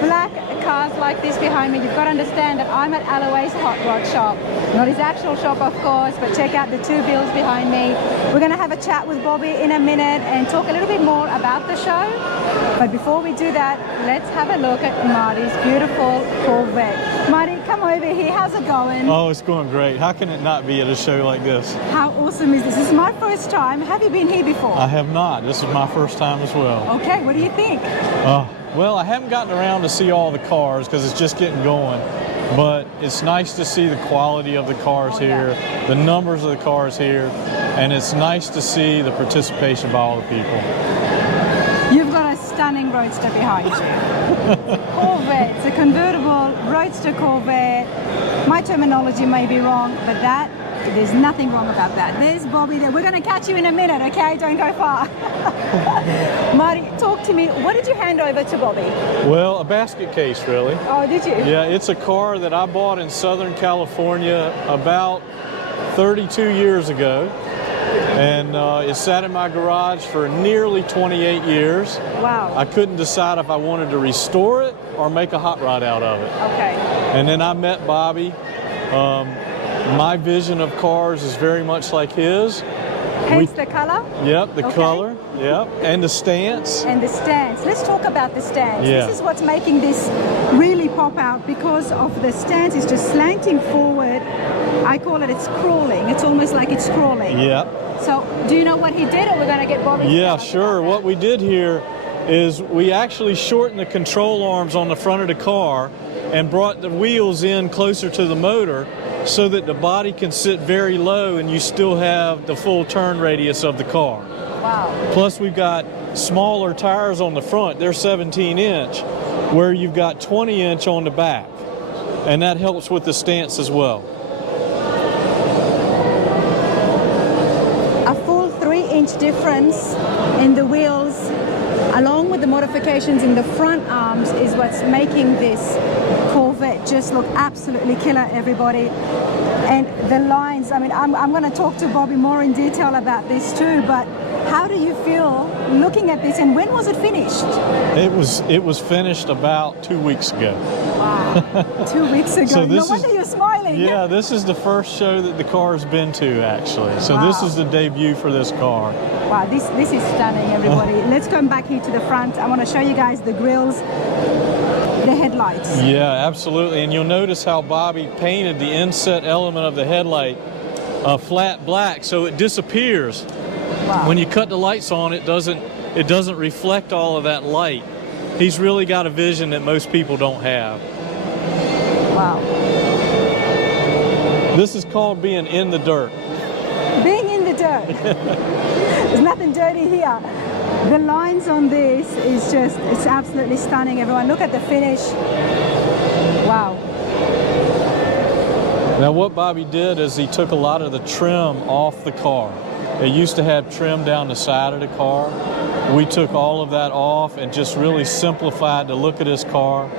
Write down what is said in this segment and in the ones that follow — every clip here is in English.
black cars like this behind me, you've got to understand that I'm at Allaway's hot rod shop. Not his actual shop, of course, but check out the two bills behind me. We're going to have a chat with Bobby in a minute and talk a little bit more about the show. But before we do that, let's have a look at Marty's beautiful Corvette. Marty, come over here. How's it going? Oh, it's going great. How can it not be at a show like this? How awesome is this? This is my first time. Have you been here before? I have not. This is my first time as well. Okay, what do you think? Well, I haven't gotten around to see all the cars because it's just getting going. But it's nice to see the quality of the cars here, the numbers of the cars here, and it's nice to see the participation by all the people. You've got a stunning Roadster behind you. Corvette, it's a convertible Roadster Corvette. My terminology may be wrong, but there's nothing wrong about that. There's Bobby there. We're going to catch you in a minute, okay? Don't go far. Marty, talk to me. What did you hand over to Bobby? Well, a basket case, really. Oh, did you? Yeah, it's a car that I bought in Southern California about 32 years ago. And it sat in my garage for nearly 28 years. Wow. I couldn't decide if I wanted to restore it or make a hot rod out of it. Okay. And then I met Bobby. My vision of cars is very much like his. Hence the color? Yep, the color, yep, and the stance. And the stance. Let's talk about the stance. Yeah. This is what's making this really pop out because of the stance is just slanting forward. I call it's crawling. It's almost like it's crawling. Yep. So, do you know what he did, or we're going to get Bobby? Yeah, sure. What we did here is we actually shortened the control arms on the front of the car and brought the wheels in closer to the motor so that the body can sit very low and you still have the full turn radius of the car. Wow. Plus we've got smaller tires on the front. They're 17-inch, where you've got 20-inch on the back. And that helps with the stance as well. A full 3-inch difference in the wheels along with the modifications in the front arms is what's making this Corvette just look absolutely killer, everybody. And the lines, I mean, I'm going to talk to Bobby more in detail about this too, but how do you feel looking at this, and when was it finished? It was finished about 2 weeks ago. Wow, 2 weeks ago. So No wonder you're smiling. Yeah, this is the first show that the car's been to, actually. So Wow. This is the debut for this car. Wow, this is stunning, everybody. Let's come back here to the front. I want to show you guys the grills, the headlights. Yeah, absolutely. And you'll notice how Bobby painted the inset element of the headlight flat black so it disappears. Wow. When you cut the lights on, it doesn't reflect all of that light. He's really got a vision that most people don't have. Wow. This is called being in the dirt. Being in the dirt. There's nothing dirty here. The lines on this is just, it's absolutely stunning, everyone. Look at the finish. Wow. Now what Bobby did is he took a lot of the trim off the car. It used to have trim down the side of the car. We took all of that off and just really simplified the look of this car.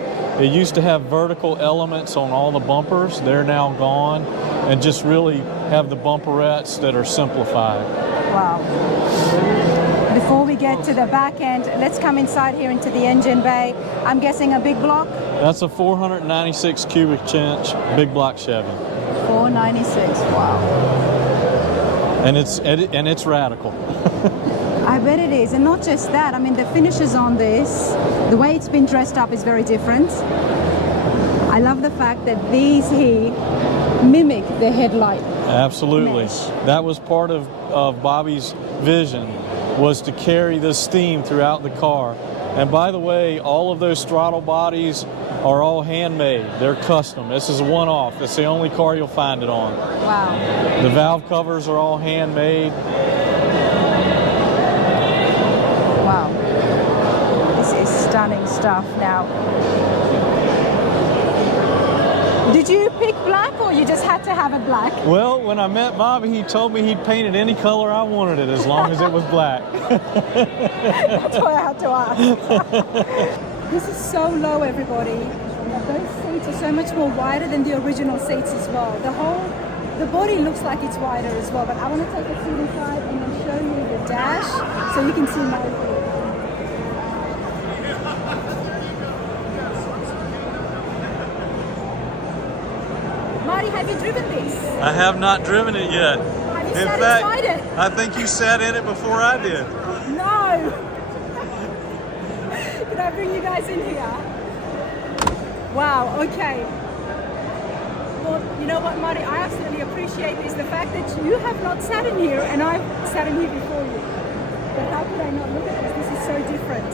It used to have vertical elements on all the bumpers. They're now gone, and just really have the bumperettes that are simplified. Wow. Before we get to the back end, let's come inside here into the engine bay. I'm guessing a big block? That's a 496 cubic inch big block Chevy. 496, wow. And it's radical. I bet it is, and not just that. I mean, the finishes on this, the way it's been dressed up is very different. I love the fact that these here mimic the headlight. Absolutely. Mesh. That was part of Bobby's vision, was to carry this theme throughout the car. And by the way, all of those throttle bodies are all handmade. They're custom. This is a one-off. It's the only car you'll find it on. Wow. The valve covers are all handmade. Wow. This is stunning stuff. Now, did you pick black, or you just had to have it black? Well, when I met Bobby, he told me he'd paint it any color I wanted it, as long as it was black. That's why I had to ask. This is so low, everybody. Those seats are so much more wider than the original seats as well. The body looks like it's wider as well, but I want to take a seat inside and then show you the dash so you can see my view. Marty, have you driven this? I have not driven it yet. Have you In sat fact, inside it? I think you sat in it before I did. No. Can I bring you guys in here? Wow, okay. Well, you know what, Marty, I absolutely appreciate this. The fact that you have not sat in here and I've sat in here before you. But how could I not look at this? This is so different.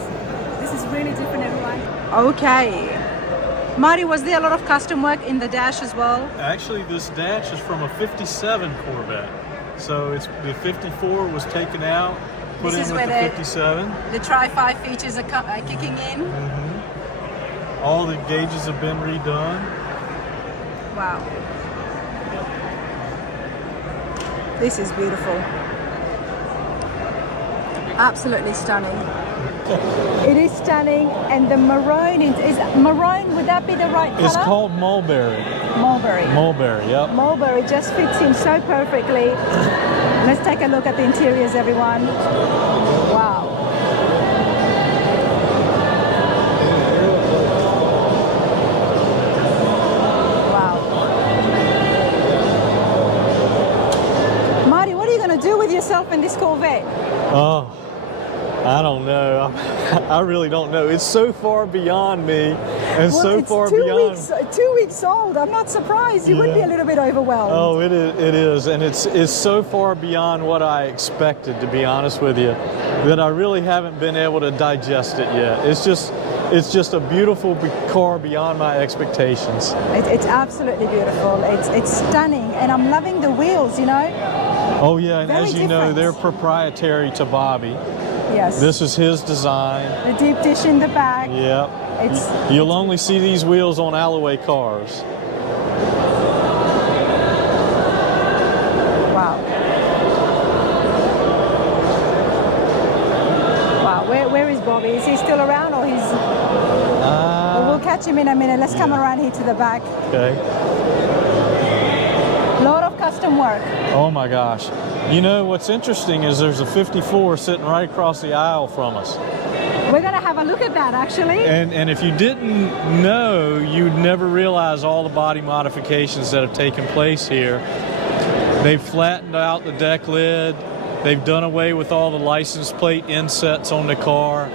This is really different, everyone. Okay. Marty, was there a lot of custom work in the dash as well? Actually, this dash is from a 57 Corvette. So it's the 54 was taken out, put This is in with where the 57. The Tri-5 features are kicking in. All the gauges have been redone. Wow. This is beautiful. Absolutely stunning. It is stunning, and the maroon is maroon. Would that be the right color? It's called mulberry. Mulberry. Mulberry, yep. Mulberry just fits in so perfectly. Let's take a look at the interiors, everyone. Wow. Wow. Marty, what are you going to do with yourself in this Corvette? Oh, I don't know. I really don't know. It's so far beyond me, and Well, so it's far 2 beyond. weeks, 2 weeks old. I'm not surprised. You would be a little bit overwhelmed. Oh, it is, and it's so far beyond what I expected, to be honest with you, that I really haven't been able to digest it yet. It's just a beautiful car beyond my expectations. It's absolutely beautiful. It's stunning, and I'm loving the wheels. You know. Oh yeah, and Very as you know, different. they're proprietary to Bobby. Yes. This is his design. The deep dish in the back. Yep. You'll only see these wheels on Allaway cars. Wow. Wow. Where is Bobby? Is he still around, or he's? Well, we'll catch him in a minute. Let's come around here to the back. Okay. Lot of custom work. Oh my gosh. You know, what's interesting is there's a 54 sitting right across the aisle from us. We're gonna have a look at that, actually. And if you didn't know, you'd never realize all the body modifications that have taken place here. They've flattened out the deck lid. They've done away with all the license plate insets on the car.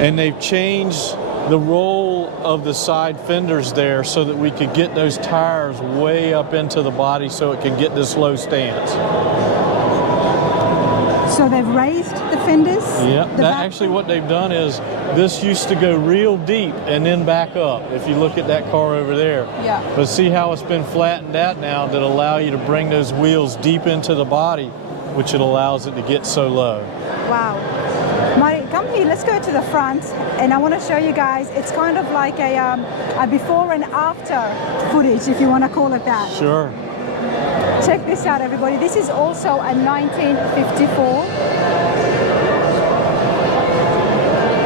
And they've changed the roll of the side fenders there so that we could get those tires way up into the body so it can get this low stance. So they've raised the fenders? Yep. Actually what they've done is this used to go real deep and then back up, if you look at that car over there. Yeah. But see how it's been flattened out now that allow you to bring those wheels deep into the body, which it allows it to get so low. Wow. Marty, come here, let's go to the front, and I want to show you guys, it's kind of like a before and after footage, if you want to call it that. Sure. Check this out, everybody. This is also a 1954.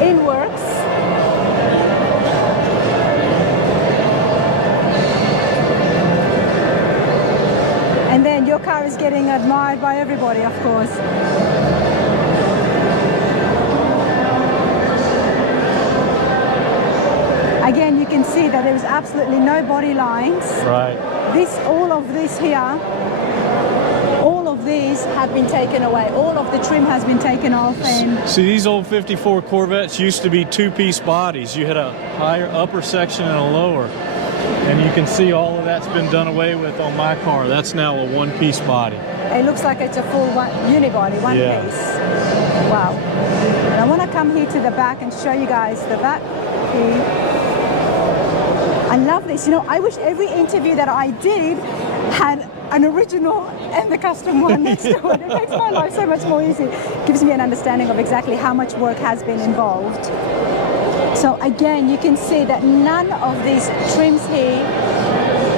In works. And then your car is getting admired by everybody, of course. Again, you can see that there is absolutely no body lines. Right. All of this here, all of these have been taken away. All of the trim has been taken off. And See, these old 54 Corvettes used to be two-piece bodies. You had a higher upper section and a lower. And you can see all of that's been done away with on my car. That's now a one-piece body. it looks like it's a full unibody, one piece. Wow. And I want to come here to the back and show you guys the back here. I love this. You know, I wish every interview that I did had an original and the custom one next to it. It makes my life so much more easy. It gives me an understanding of exactly how much work has been involved. So again, you can see that none of these trims here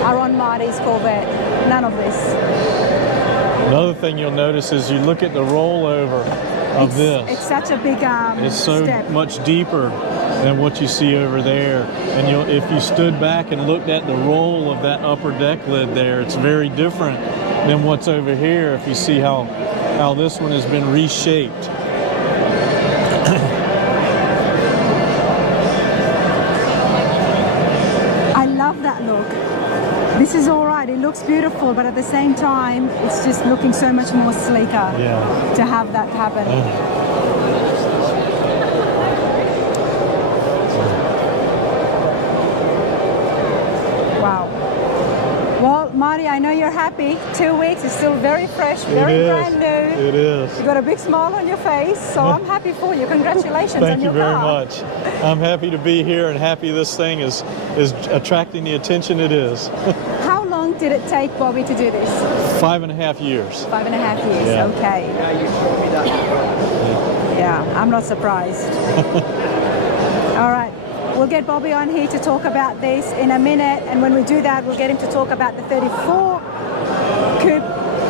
are on Marty's Corvette. None of this. Another thing you'll notice is you look at the rollover of this. It's such a big It's so step. much deeper than what you see over there. And if you stood back and looked at the roll of that upper deck lid there, it's very different than what's over here if you see how this one has been reshaped. I love that look. This is all right. looks beautiful, but at the same time, it's just looking so much more sleeker to have that happen. Wow. Well, Marty, I know you're happy. 2 weeks is still very fresh, very brand new. It is. You've got a big smile on your face, so I'm happy for you. Congratulations on your car. Thank you very much. I'm happy to be here and happy this thing is attracting the attention it is. How long did it take Bobby to do this? 5.5 years. 5.5 years, Yeah. okay. Yeah, I'm not surprised. All right, we'll get Bobby on here to talk about this in a minute, and when we do that, we'll get him to talk about the 34 coupe.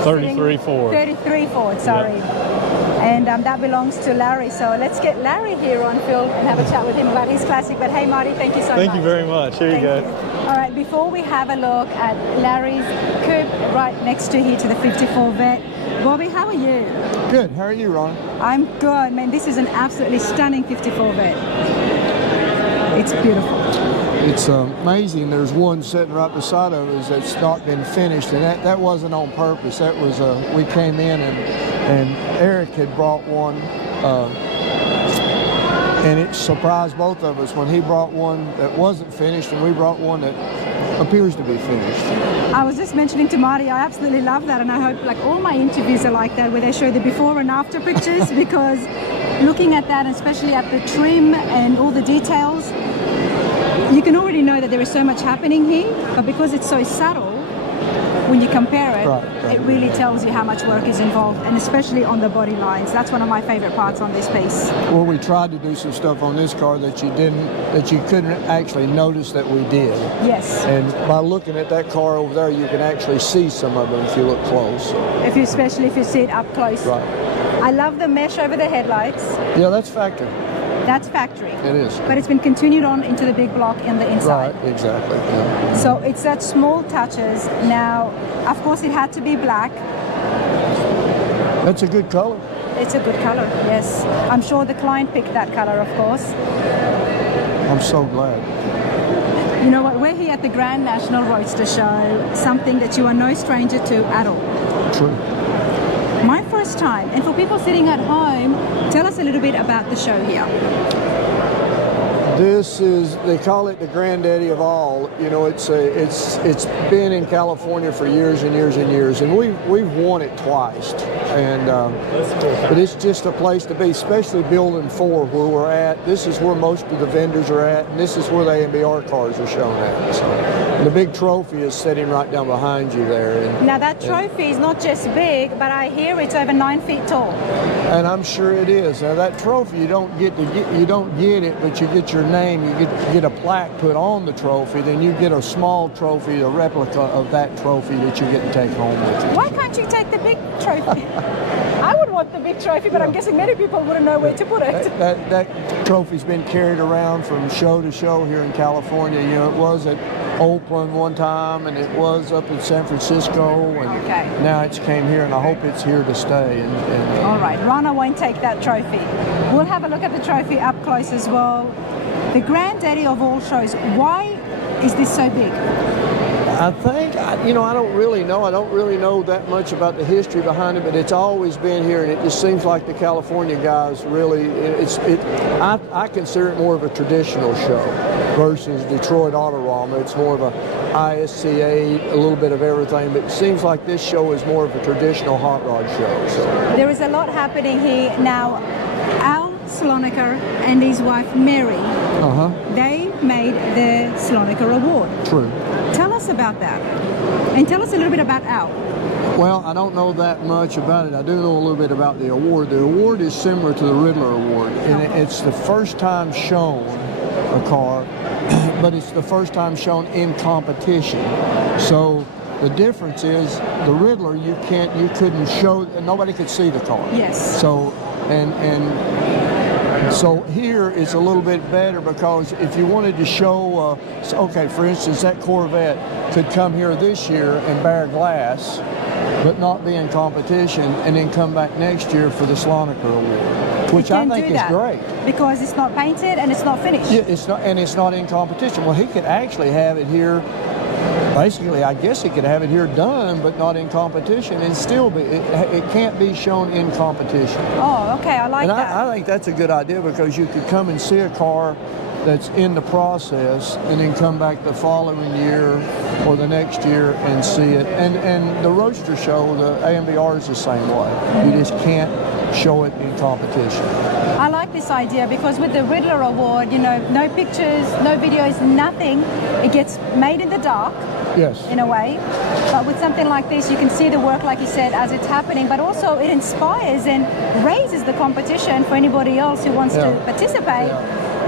33 Ford. 33 Ford, sorry. And that belongs to Larry, so let's get Larry here on film and have a chat with him about his classic. But hey, Marty, thank you so much. Thank you very much. Here you go. All right, before we have a look at Larry's coupe right next to here to the 54 Vet, Bobby, how are you? Good. How are you, Ron? I'm good, man. This is an absolutely stunning 54 Vet. It's beautiful. It's amazing. There's one sitting right beside of us that's not been finished, and that wasn't on purpose. That was we came in and Eric had brought one, and it surprised both of us when he brought one that wasn't finished, and we brought one that appears to be finished. I was just mentioning to Marty, I absolutely love that, and I hope like all my interviews are like that, where they show the before and after pictures, because looking at that, especially at the trim and all the details, you can already know that there is so much happening here, but because it's so subtle, when you compare it, it really tells you how much work is involved, and especially on the body lines. That's one of my favorite parts on this piece. Well, we tried to do some stuff on this car that you couldn't actually notice that we did. Yes. And by looking at that car over there, you can actually see some of them if you look close. Especially if you see it up close. Right. I love the mesh over the headlights. Yeah, that's factory. That's factory. It is. But it's been continued on into the big block in the inside. Right, exactly. Yeah. So it's such small touches. Now, of course, it had to be black. That's a good color. It's a good color, yes. I'm sure the client picked that color, of course. I'm so glad. You know what? We're here at the Grand National Roadster Show, something that you are no stranger to at all. True. My first time. And for people sitting at home, tell us a little bit about the show here. This is, they call it the granddaddy of all. You know, it's been in California for years and years and years, and we've won it twice. And but it's just a place to be, especially Building 4 where we're at. This is where most of the vendors are at, and this is where the AMBR cars are shown at. So, and the big trophy is sitting right down behind you there. And, now that trophy is not just big, but I hear it's over 9 feet tall. And I'm sure it is. Now that trophy, you don't get it, but you get your name. You get a plaque put on the trophy. Then you get a small trophy, a replica of that trophy that you get to take home with you. Why can't you take the big trophy? I would want the big trophy, but I'm guessing many people wouldn't know where to put it. That trophy's been carried around from show to show here in California. You know, it was at Oakland one time, and it was up in San Francisco, and now it's came here, and I hope it's here to stay. And all right, Rana won't take that trophy. We'll have a look at the trophy up close as well. The granddaddy of all shows. Why is this so big? I think, I don't really know. I don't really know that much about the history behind it, but it's always been here, and it just seems like the California guys really, I consider it more of a traditional show versus Detroit Autorama. It's more of a ISCA, a little bit of everything, but it seems like this show is more of a traditional hot rod show. So. There is a lot happening here now. Al Slonaker and his wife Mary, they made the Slonaker Award. True. Tell us about that, and tell us a little bit about Al. Well, I don't know that much about it. I do know a little bit about the award. The award is similar to the Riddler Award, and it's the first time shown a car, but it's the first time shown in competition. So the difference is the Riddler, you couldn't show, nobody could see the car. Yes. So so here it's a little bit better, because if you wanted to show, okay, for instance, that Corvette could come here this year and bear glass, but not be in competition, and then come back next year for the Slonaker Award, which I think is great. Because it's not painted and it's not finished. Yeah, it's not in competition. Well, he could actually have it here basically, I guess he could have it here done, but not in competition, and still be. It can't be shown in competition. Oh, okay, I like And that. I think that's a good idea, because you could come and see a car that's in the process and then come back the following year or the next year and see it. And the Roadster Show, the AMVR is the same way. You just can't show it in competition. I like this idea because with the Riddler Award, you know, no pictures, no videos, nothing. It gets made in the dark. Yes. In a way, but with something like this, you can see the work, like you said, as it's happening, but also it inspires and raises the competition for anybody else who wants to participate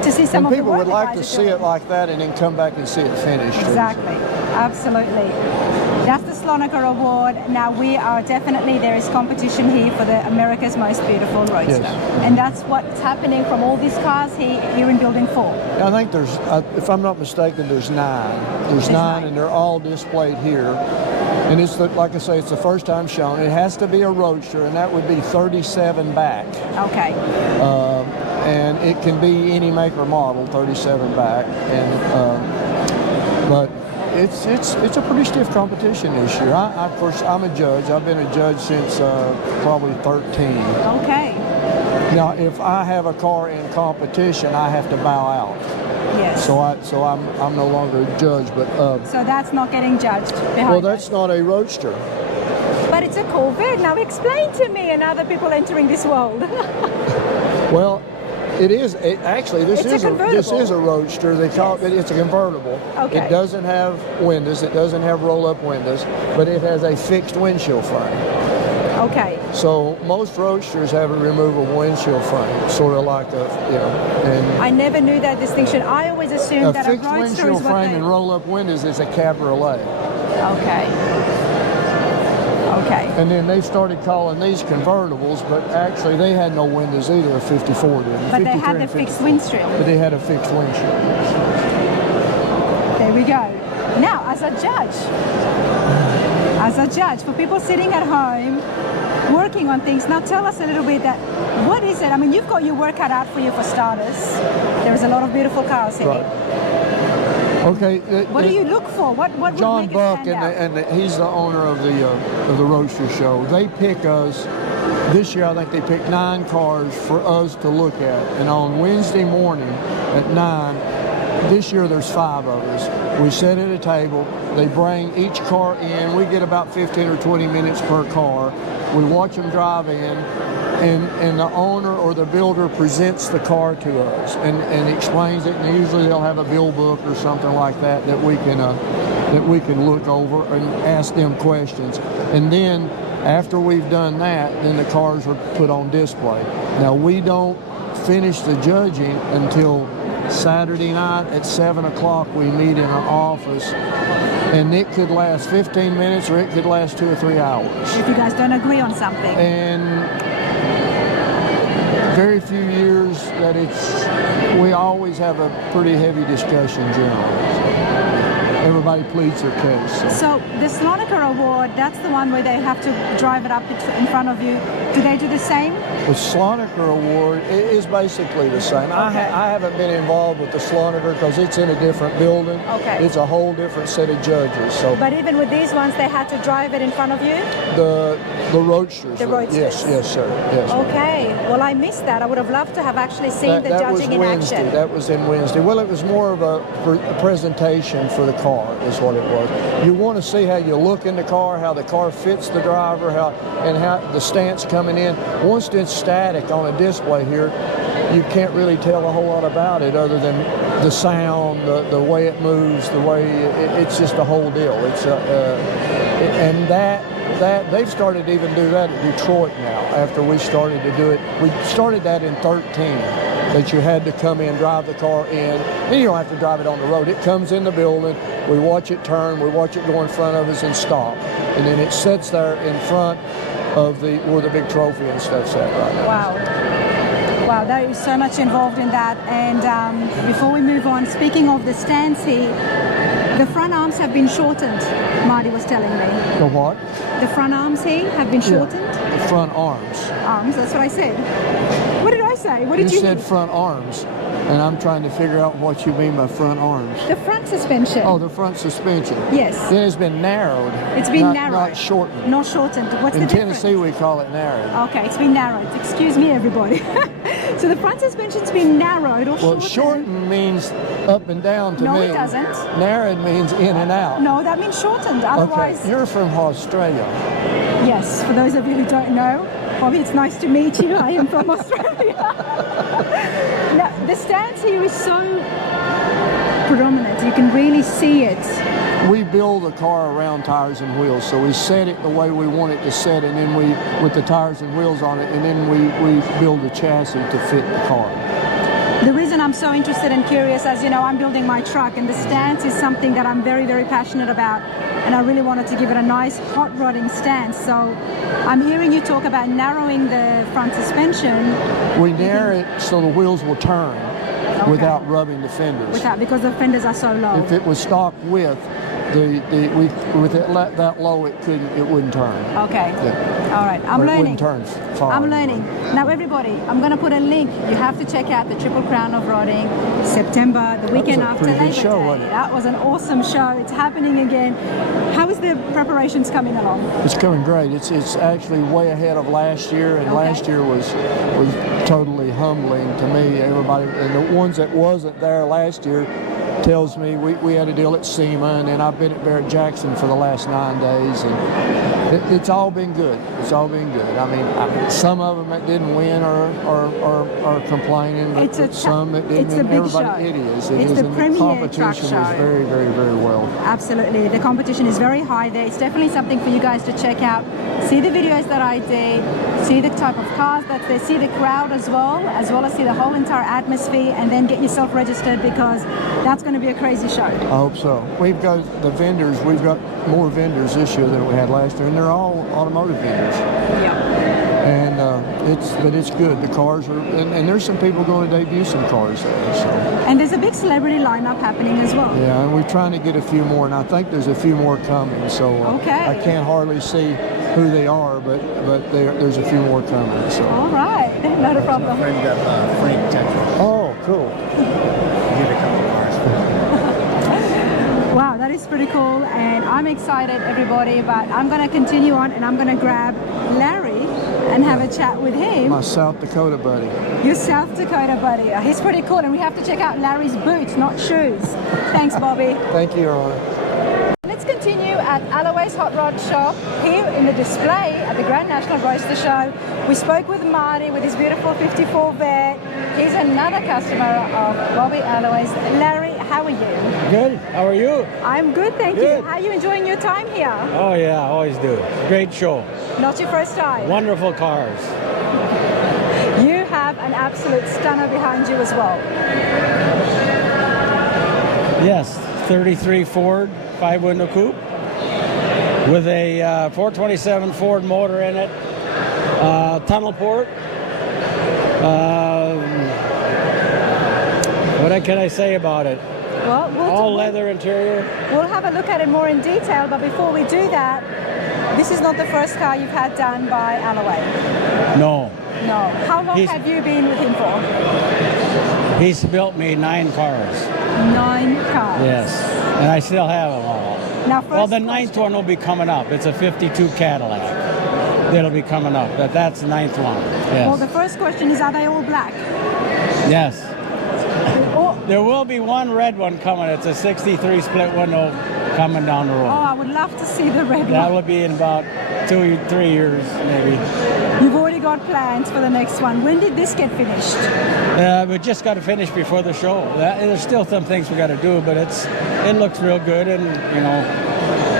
to see some and of the people work would the like guys to are see doing. it like that and then come back and see it finished. Exactly, absolutely. That's the Slonaker Award. Now there is competition here for the America's Most Beautiful Roadster. Yes. And that's what's happening from all these cars here in Building 4. I think there's, if I'm not mistaken, there's 9. There's 9, and they're all displayed here. And it's, like I say, it's the first time shown. It has to be a Roadster, and that would be 37 back. Okay. And it can be any make or model, 37 back. And but it's a pretty stiff competition this year. Of course, I'm a judge. I've been a judge since probably 13. Okay. Now, if I have a car in competition, I have to bow out. Yes. So I'm no longer a judge, but So that's not getting judged behind well, that's us. not a Roadster. But it's a Corvette. Now explain to me and other people entering this world. Well, it is actually this It's a is convertible. a Roadster. They call it. It's a convertible. Okay. It doesn't have windows. It doesn't have roll-up windows, but it has a fixed windshield frame. Okay. So most Roadsters have a removable windshield frame, sort of like a and I never knew that distinction. I always assumed a that a fixed Roadster windshield is what frame they... and roll-up windows is a cabriolet. Okay. Okay. And then they started calling these convertibles, but actually they had no windows either. A 54 did. But they had the fixed windshield. But they had a fixed windshield. There we go. Now, as a judge, for people sitting at home, working on things, now tell us a little bit that, what is it? I mean, you've got your work cut out for you for starters. There's a lot of beautiful cars here. Right. Okay. What do you look for? What John would make Buck, it stand out? and he's the owner of the Roadster Show. They pick us. This year, I think they picked 9 cars for us to look at. And on Wednesday morning at 9, this year there's 5 of us. We sit at a table. They bring each car in. We get about 15 or 20 minutes per car. We watch them drive in. And the owner or the builder presents the car to us and explains it. And usually they'll have a bill book or something like that that we can look over and ask them questions. And then after we've done that, then the cars are put on display. Now we don't finish the judging until Saturday night at 7 o'clock. We meet in our office. And it could last 15 minutes or it could last 2 or 3 hours. If you guys don't agree on something. And very few years that we always have a pretty heavy discussion generally. Everybody pleads their case. So the Slonaker Award, that's the one where they have to drive it up in front of you. Do they do the same? The Slonaker Award is basically the same. Okay. I haven't been involved with the Slonaker because it's in a different building. Okay. It's a whole different set of judges. So But even with these ones, they had to drive it in front of you? the Roadsters. The Roadsters. Yes, sir. Yes. Okay. Well, I missed that. I would have loved to have actually seen the judging in Wednesday. action. That was in Wednesday. Well, it was more of a presentation for the car is what it was. You want to see how you look in the car, how the car fits the driver, how the stance coming in. Once it's static on a display here, you can't really tell a whole lot about it other than the sound, the way it moves, the way it's just a whole deal. It's and that they've started to even do that at Detroit now. After we started to do it, we started that in 13. That you had to come in, drive the car in, and you don't have to drive it on the road. It comes in the building, we watch it turn, we watch it go in front of us and stop. And then it sits there in front of where the big trophy and stuff's at right now. Wow. Wow, there is so much involved in that. And before we move on, speaking of the stance here, the front arms have been shortened, Marty was telling me. The what? The front arms here have been shortened? Yeah, the front arms. Arms, that's what I said. What did I say? What did You you said front arms. And I'm trying to figure out what you mean by front arms. The front suspension. Oh, the front suspension. Yes. Then it's been narrowed. It's been narrowed. Not shortened. Not shortened. What's In the difference? Tennessee, we call it narrowed. Okay, it's been narrowed. Excuse me, everybody. So the front suspension's been narrowed or Well, shortened? shortened means up and down to me. No, it doesn't. Narrowed means in and out. No, that means shortened. Otherwise, Okay, you're from Australia. yes. For those of you who don't know, Bobby, it's nice to meet you. I am from Australia. Now, the stance here is so predominant. You can really see it. We build a car around tires and wheels, so we set it the way we want it to set, and then we, with the tires and wheels on it, and then we build a chassis to fit the car. The reason I'm so interested and curious, as you know, I'm building my truck, and the stance is something that I'm very, very passionate about, and I really wanted to give it a nice hot rodding stance. So I'm hearing you talk about narrowing the front suspension. We narrow it so the wheels will turn without rubbing the fenders. Because the fenders are so low. If it was stock width, with it that low, it wouldn't turn. Okay. Yeah. All right. I'm Or it learning. wouldn't turn far. I'm learning. Now, everybody, I'm going to put a link. You have to check out the Triple Crown of Rodding, September, the weekend after pretty good Labor show, Day. wasn't it? That was an awesome show. It's happening again. How is the preparations coming along? It's coming great. It's actually way ahead of last year, and last year was totally humbling to me. Everybody, and the ones that wasn't there last year, tells me we had a deal at SEMA, and then I've been at Barrett Jackson for the last 9 days, and it's all been good. It's all been good. I mean, some of them that didn't win are complaining, but some that didn't. It's a big show. It is. It's the and premier the competition truck was show. very, very, very well. Absolutely. The competition is very high there. It's definitely something for you guys to check out. See the videos that I did, see the type of cars that's there, see the crowd as well as see the whole entire atmosphere, and then get yourself registered, because that's going to be a crazy show. I hope so. We've got the vendors. We've got more vendors this year than we had last year, and they're all automotive vendors. Yeah. And it's good. The cars are, and there's some people going to debut some cars there. So. And there's a big celebrity lineup happening as well. Yeah, and we're trying to get a few more, and I think there's a few more coming. So I can't hardly see who they are, but there's a few more coming. So. All right, not a problem. My friend got Frank Texas. Oh, cool. Get a couple cars. Wow, that is pretty cool, and I'm excited, everybody, but I'm going to continue on, and I'm going to grab Larry and have a chat with him. My South Dakota buddy. Your South Dakota buddy. He's pretty cool, and we have to check out Larry's boots, not shoes. Thanks, Bobby. Thank you, Your Honor. Let's continue at Allaway's Hot Rod Shop here in the display at the Grand National Roadster Show. We spoke with Marty with his beautiful 54 Corvette. He's another customer of Bobby Alloway's. Larry, how are you? Good. How are you? I'm good, thank you. Good. How are you enjoying your time here? Oh yeah, always do. Great show. Not your first time. Wonderful cars. You have an absolute stunner behind you as well. Yes, 33 Ford 5-window coupe with a 427 Ford motor in it. Tunnel port. What can I say about it? Well, All leather interior. We'll have a look at it more in detail, but before we do that, this is not the first car you've had done by Allaway. No. No. How long have you been with him for? He's built me 9 cars. 9 cars. Yes. And I still have them all. Now, Well, the 9th one will be coming up. It's a 52 Cadillac. That'll be coming up. That's the 9th one. Yes. Well, the first question is, are they all black? Yes. Or, There will be one red one coming. It's a 63 split window coming down the road. I would love to see the red That one. will be in about 2-3 years, maybe. You've already got plans for the next one. When did this get finished? We just got to finish before the show. There's still some things we got to do, but it looks real good, and you know,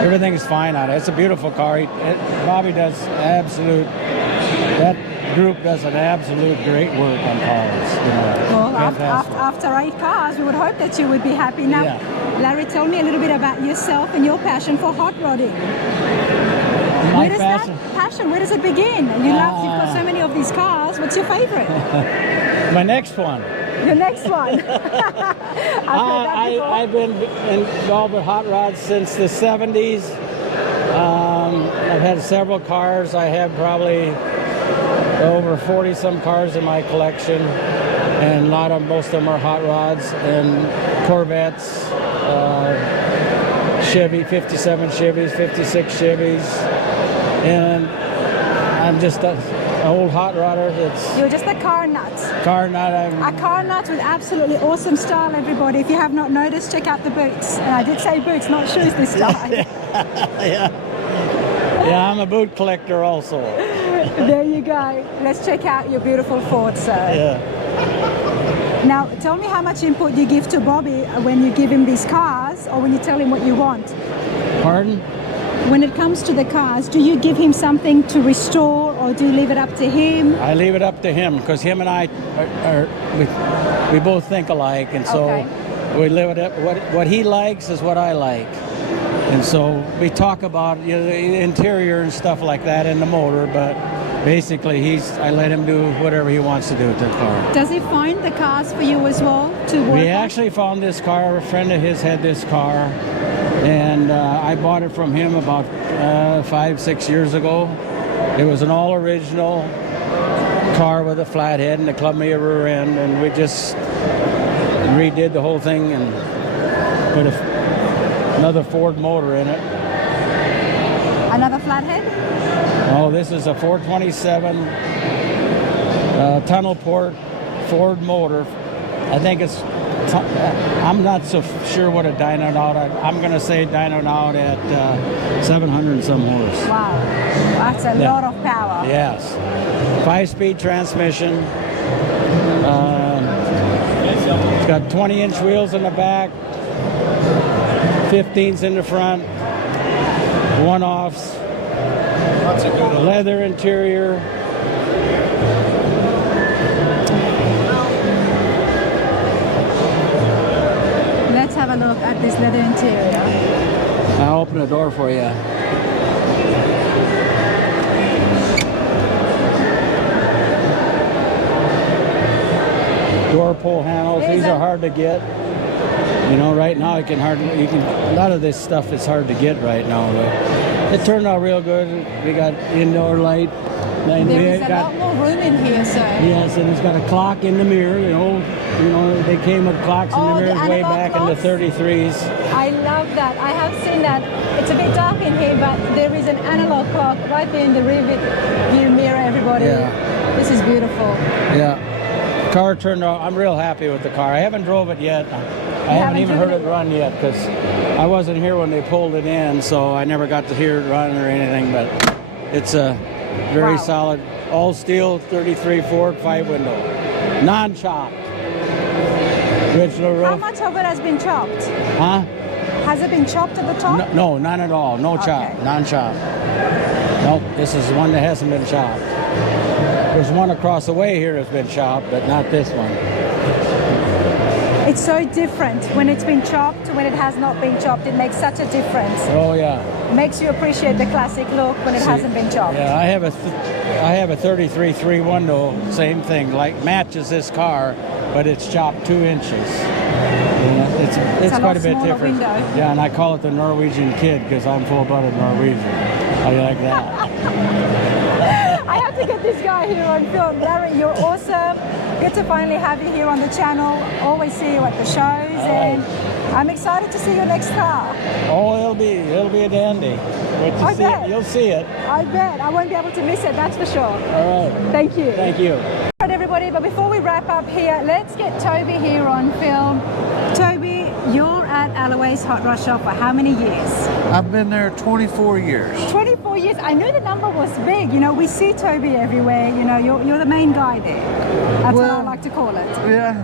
everything is fine on it. It's a beautiful car. Bobby does that group does an absolute great work on cars. You know, Well, fantastic. after 8 cars, we would hope that you would be happy. Now, Yeah. Larry, tell me a little bit about yourself and your passion for hot rodding. My Where does passion. that passion, where does it begin? You've got so many of these cars. What's your favorite? My next one. Your next one. I've heard that before. I've been involved with hot rods since the 70s. I've had several cars. I have probably over 40 some cars in my collection. and most of them are hot rods and Corvettes, Chevy, 57 Chevys, 56 Chevys, and I'm just an old hot rodder. You're just a car nut. Car nut. A car nut with absolutely awesome style, everybody. If you have not noticed, check out the boots. And I did say boots, not shoes this time. Yeah, I'm a boot collector also. There you go. Let's check out your beautiful Ford, sir. Yeah. Now, tell me how much input you give to Bobby when you give him these cars or when you tell him what you want. Pardon? When it comes to the cars, do you give him something to restore or do you leave it up to him? I leave it up to him because him and I we both think alike, and so we live it up. What he likes is what I like, and so we talk about the interior and stuff like that and the motor, but basically I let him do whatever he wants to do with the car. Does he find the cars for you as well to work We on? actually found this car. A friend of his had this car, and I bought it from him about 5-6 years ago. It was an all original car with a flat head and a club me rear end, and we just redid the whole thing and put another Ford motor in it. Another flathead? Oh, this is a 427 tunnel port Ford motor. I think it's, I'm not so sure what a dynoed out. I'm going to say dynoed out at 700 and some horse. Wow, that's a lot of power. Yes. 5-speed transmission. It's got 20-inch wheels in the back, 15s in the front, one-offs, leather interior. Let's have a look at this leather interior. I'll open the door for you. Door pull handles. These are hard to get. Right now a lot of this stuff is hard to get right now, but it turned out real good. We got indoor light. And There is a lot more room in here, sir. Yes, and it's got a clock in the mirror. They came with clocks in the mirrors way back in the 33s. I love that. I have seen that. It's a bit dark in here, but there is an analog clock right there in the rear view mirror, everybody. Yeah. This is beautiful. Yeah. Car turned out. I'm real happy with the car. I haven't drove it yet. I haven't even heard it run yet because I wasn't here when they pulled it in, so I never got to hear it run or anything, but it's a very solid all steel 33 Ford 5-window, non-chopped, original roof. How much of it has been chopped? Huh? Has it been chopped at the top? No, none at all. No chop, non-chopped. Nope, this is one that hasn't been chopped. There's one across the way here that's been chopped, but not this one. It's so different when it's been chopped to when it has not been chopped. It makes such a difference. Oh yeah. Makes you appreciate the classic look when it hasn't been chopped. Yeah, I have a 33 3-window, same thing, like matches this car, but it's chopped 2 inches. It's quite a bit different. Window. Yeah, and I call it the Norwegian Kid because I'm full-blooded Norwegian. How do you like that? I have to get this guy here on film. Larry, you're awesome. Good to finally have you here on the channel. Always see you at the shows, and I'm excited to see your next car. Oh, it'll be a dandy. I bet. You'll see it. I bet. I won't be able to miss it, that's for sure. All right. Thank you. Thank you. All right, everybody, but before we wrap up here, let's get Toby here on film. Toby, you're at Allaway'S Hot Rod Shop for how many years? I've been there 24 years. 24 years. I knew the number was big. We see Toby everywhere. You're the main guy there. That's what I like to call it. Yeah.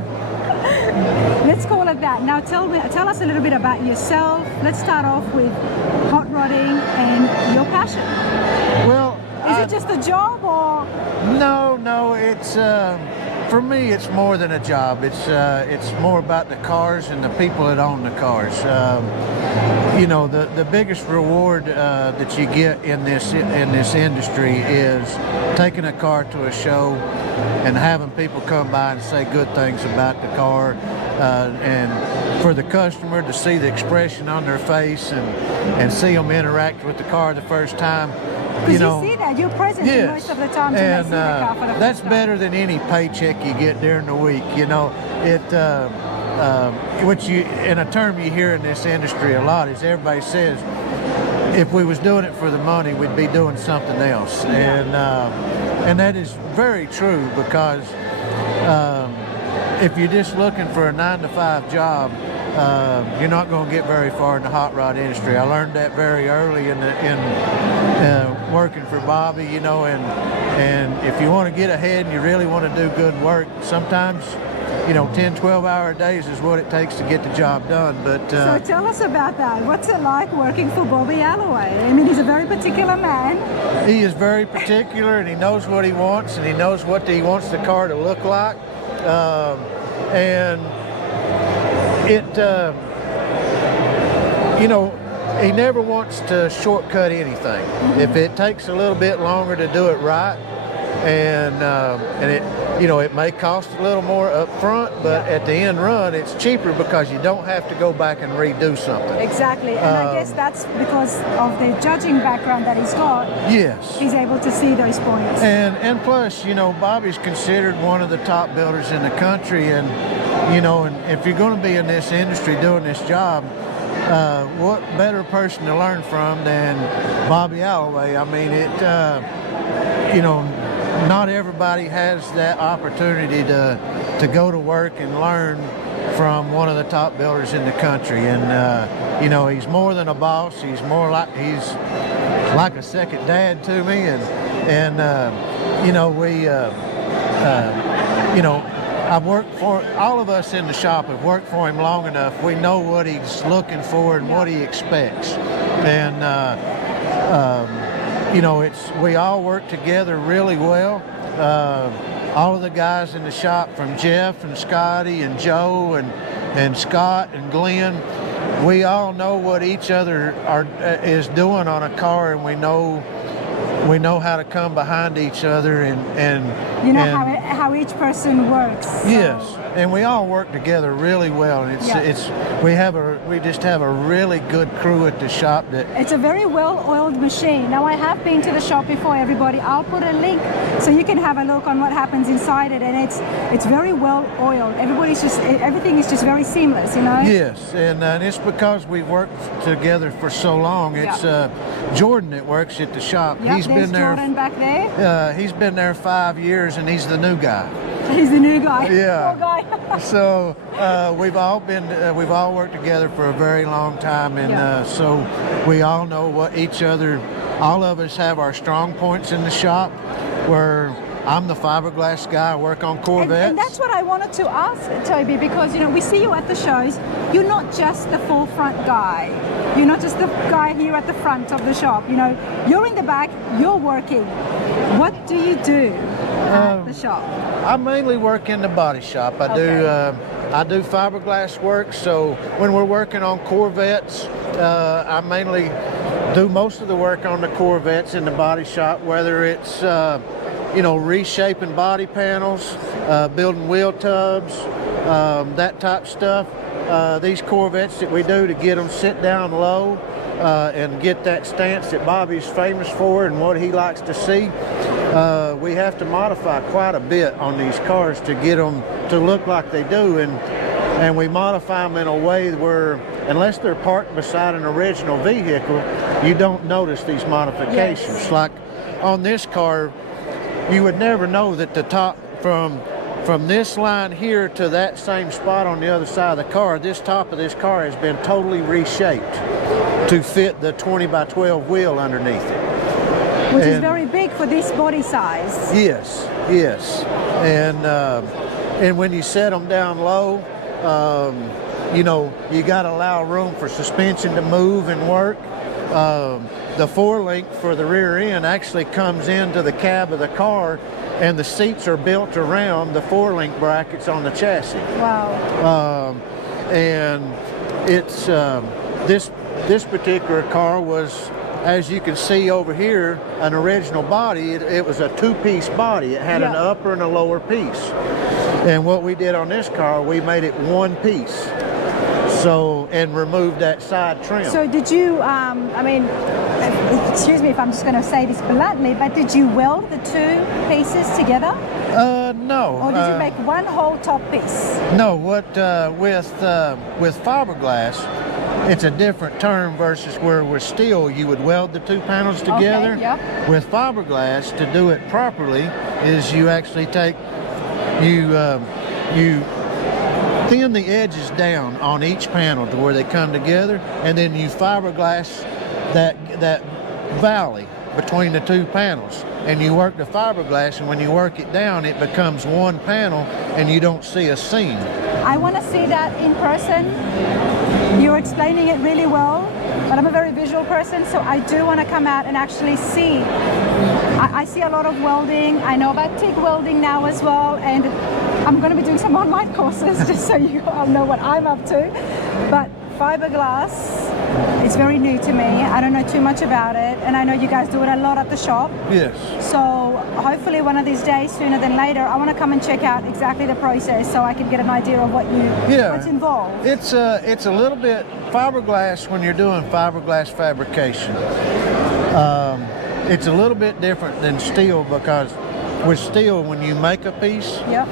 Let's call it that. Now tell us a little bit about yourself. Let's start off with hot rodding and your passion. Well, Is it just a job or? No. It's for me. It's more than a job. It's more about the cars and the people that own the cars. The biggest reward that you get in this industry is taking a car to a show and having people come by and say good things about the car, and for the customer to see the expression on their face and see them interact with the car the first time. Because you see that, you're present most of the time to and see the car for the that's first time. better than any paycheck you get during the week. You know, which in a term you hear in this industry a lot is everybody says, if we was doing it for the money, we'd be doing something else, and that is very true because if you're just looking for a 9-to-5 job, you're not going to get very far in the hot rod industry. I learned that very early in working for Bobby, you know, and if you want to get ahead and you really want to do good work, sometimes, you know, 10, 12-hour days is what it takes to get the job done. But so tell us about that. What's it like working for Bobby Alloway? I mean, he's a very particular man. He is very particular, and he knows what he wants, and he knows what he wants the car to look like. And it, you know, he never wants to shortcut anything. If it takes a little bit longer to do it right, and it, you know, it may cost a little more up front, but at the end run, it's cheaper because you don't have to go back and redo something. Exactly, and I guess that's because of the judging background that he's got. Yes. He's able to see those points. And plus, you know, Bobby's considered one of the top builders in the country, and, you know, and if you're going to be in this industry doing this job, what better person to learn from than Bobby Alloway? I mean, you know, not everybody has that opportunity to go to work and learn from one of the top builders in the country. And you know, he's more than a boss. He's like a second dad to me. And you know, you know, I've worked for, all of us in the shop have worked for him long enough. We know what he's looking for and what he expects. And you know, we all work together really well. All of the guys in the shop, from Jeff and Scotty and Joe and Scott and Glenn, we all know what each other is doing on a car, and we know how to come behind each other and you know how each person works. So. Yes, and we all work together really well, and we just have a really good crew at the shop. It's a very well-oiled machine. Now, I have been to the shop before, everybody. I'll put a link so you can have a look on what happens inside it, and it's very well-oiled. Everything is just very seamless, you know. Yes, and it's because we've worked together for so long. It's Jordan that works at the shop. Yep, He's been there. Jordan back there. He's been there 5 years, and he's the new guy. He's the new guy. Yeah. Poor guy. So we've all worked together for a very long time, and so we all know what each other. All of us have our strong points in the shop. Where I'm the fiberglass guy. I work on Corvettes. And that's what I wanted to ask, Toby, because, you know, we see you at the shows. You're not just the forefront guy. You're not just the guy here at the front of the shop. You know, you're in the back, you're working. What do you do at the shop? I mainly work in the body shop. I do fiberglass work. So when we're working on Corvettes, I mainly do most of the work on the Corvettes in the body shop, whether it's you know, reshaping body panels, building wheel tubs, that type of stuff. These Corvettes that we do to get them sit down low and get that stance that Bobby's famous for and what he likes to see. We have to modify quite a bit on these cars to get them to look like they do, and we modify them in a way where, unless they're parked beside an original vehicle, you don't notice these modifications. Yes. Like on this car, you would never know that the top from this line here to that same spot on the other side of the car, this top of this car has been totally reshaped to fit the 20 by 12 wheel underneath it. Which is very big for this body size. Yes, yes. And when you set them down low, you know, you got to allow room for suspension to move and work. The four-link for the rear end actually comes into the cab of the car, and the seats are built around the four-link brackets on the chassis. Wow. And it's this particular car was, as you can see over here, an original body. It was a two-piece body. It had an upper and a lower piece. And what we did on this car, we made it one piece. So, and remove that side trim. So did you, I mean, excuse me if I'm just going to say this bluntly, but did you weld the two pieces together? No. Or did you make one whole top piece? No, with fiberglass, it's a different term versus where with steel you would weld the two panels together. Okay, yep. With fiberglass, to do it properly, is you actually take, you thin the edges down on each panel to where they come together, and then you fiberglass that valley between the two panels, and you work the fiberglass, and when you work it down, it becomes one panel and you don't see a seam. I want to see that in person. You're explaining it really well, but I'm a very visual person, so I do want to come out and actually see. I see a lot of welding. I know about TIG welding now as well, and I'm going to be doing some online courses just so you all know what I'm up to. But fiberglass, it's very new to me. I don't know too much about it, and I know you guys do it a lot at the shop. Yes. So hopefully one of these days, sooner than later, I want to come and check out exactly the process so I can get an idea of what's involved. It's a little bit fiberglass when you're doing fiberglass fabrication. It's a little bit different than steel, because with steel, when you make a piece, Yep.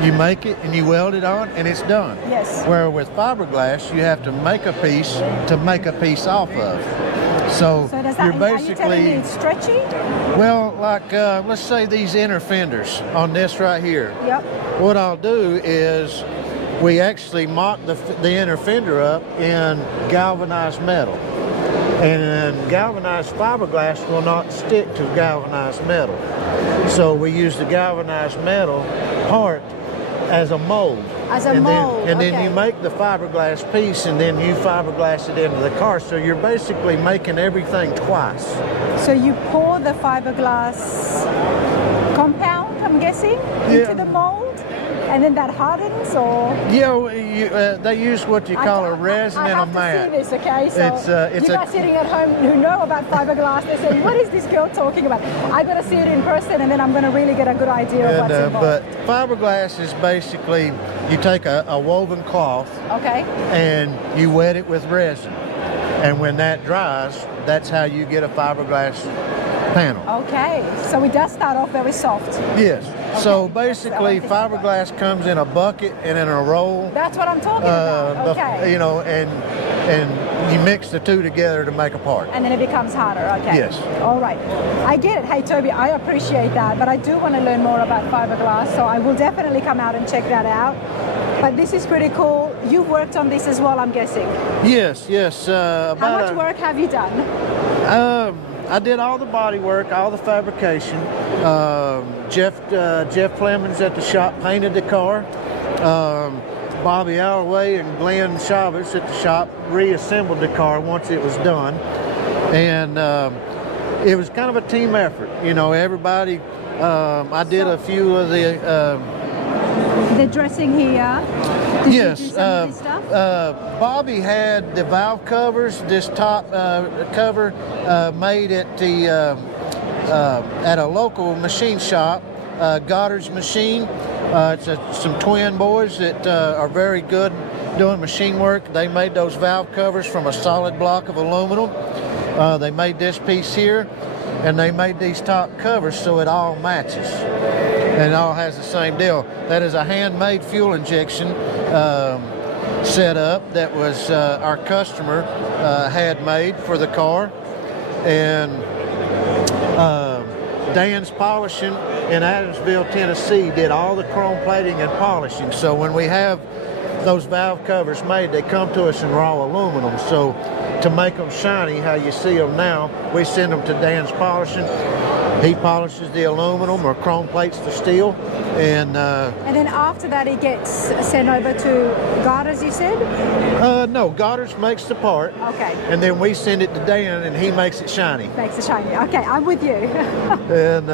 You make it and you weld it on and it's done. Yes. Where with fiberglass, you have to make a piece to make a piece off of. So does that, you're are you telling me basically, it's stretchy? well, like let's say these inner fenders on this right here. Yep. What I'll do is we actually mock the inner fender up in galvanized metal. And galvanized fiberglass will not stick to galvanized metal. So we use the galvanized metal part as a mold. As a mold, and then okay. you make the fiberglass piece and then you fiberglass it into the car. So you're basically making everything twice. So you pour the fiberglass compound, I'm guessing, into the mold, and then that hardens, or? Yeah, they use what you call a resin and a mat. I have to see this, okay? So It's you guys sitting at home who know about fiberglass, they're saying, what is this girl talking about? I got to see it in person, and then I'm going to really get a good idea of what's involved. But fiberglass is basically, you take a woven cloth, okay, and you wet it with resin. And when that dries, that's how you get a fiberglass panel. Okay, so it does start off very soft. Yes. So Okay. basically, fiberglass comes in a bucket and in a roll. That's what I'm talking about. Okay. You know, and you mix the two together to make a part. And then it becomes harder, okay. Yes. All right. I get it. Hey, Toby, I appreciate that, but I do want to learn more about fiberglass, so I will definitely come out and check that out. But this is pretty cool. You've worked on this as well, I'm guessing. Yes. How much work have you done? I did all the body work, all the fabrication. Jeff Clemens at the shop painted the car. Bobby Alloway and Glenn Chavez at the shop reassembled the car once it was done. And it was kind of a team effort. You know, everybody, I did a few of the dressing here. Did you do some of this stuff? Bobby had the valve covers, this top cover made at the at a local machine shop, Goddard's Machine. It's some twin boys that are very good doing machine work. They made those valve covers from a solid block of aluminum. They made this piece here, and they made these top covers so it all matches and it all has the same deal. That is a handmade fuel injection setup that was our customer had made for the car. And Dan's Polishing in Adamsville, Tennessee did all the chrome plating and polishing. So when we have those valve covers made, they come to us in raw aluminum. So to make them shiny how you see them now, we send them to Dan's Polishing. He polishes the aluminum or chrome plates the steel. And then after that it gets sent over to Goddard's, you said? No, Goddard's makes the part. Okay. And then we send it to Dan and he makes it shiny. Makes it shiny. Okay, I'm with you. And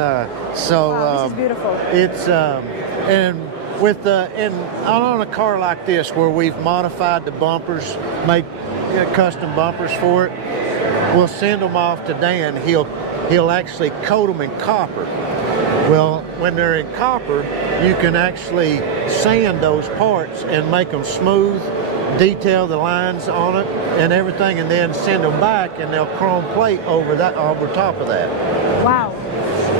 so wow, this is beautiful. It's and with and on a car like this where we've modified the bumpers, made custom bumpers for it, we'll send them off to Dan. He'll actually coat them in copper. Well, when they're in copper, you can actually sand those parts and make them smooth detail the lines on it and everything, and then send them back, and they'll chrome plate over top of that. Wow.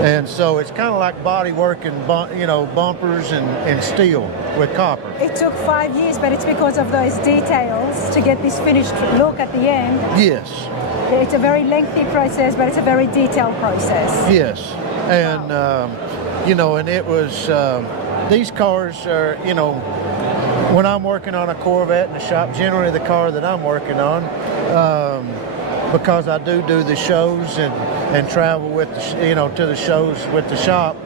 And so it's kind of like body work and bumpers and steel with copper. It took 5 years, but it's because of those details to get this finished look at the end. Yes. It's a very lengthy process, but it's a very detailed process. Yes. And and it was these cars are, when I'm working on a Corvette in the shop, generally the car that I'm working on, because I do the shows and travel with to the shows with the shop.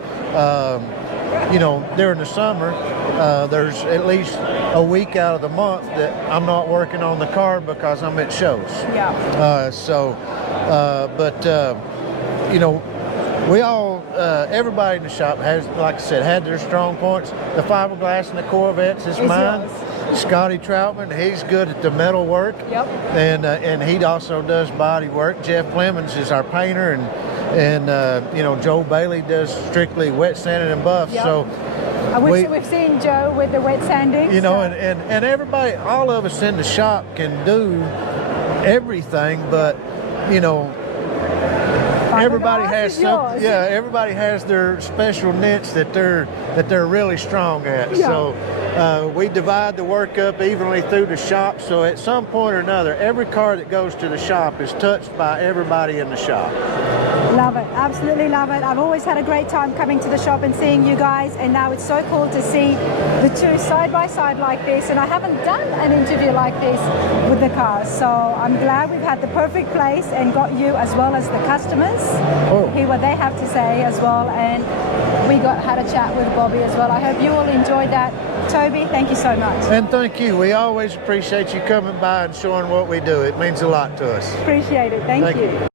During the summer, there's at least a week out of the month that I'm not working on the car because I'm at shows. Yeah. We all, everybody in the shop has, like I said, had their strong points. The fiberglass in the Corvettes is mine. Yours. Scotty Troutman, he's good at the metal work. Yep. And he also does body work. Jeff Clemens is our painter, and Joe Bailey does strictly wet sanding and buff. Yep. So We've seen Joe with the wet sanding. And everybody, all of us in the shop can do everything, but everybody has something. Yeah, everybody has their special niche that they're really strong at. Yeah. So we divide the work up evenly through the shop. So at some point or another, every car that goes to the shop is touched by everybody in the shop. Love it, absolutely love it. I've always had a great time coming to the shop and seeing you guys, and now it's so cool to see the two side by side like this, and I haven't done an interview like this with the cars, so I'm glad we've had the perfect place and got you as well as the customers hear what they have to say as well, and we had a chat with Bobby as well. I hope you all enjoyed that. Toby, thank you so much. And thank you. We always appreciate you coming by and showing what we do. It means a lot to us. Appreciate it. Thank you.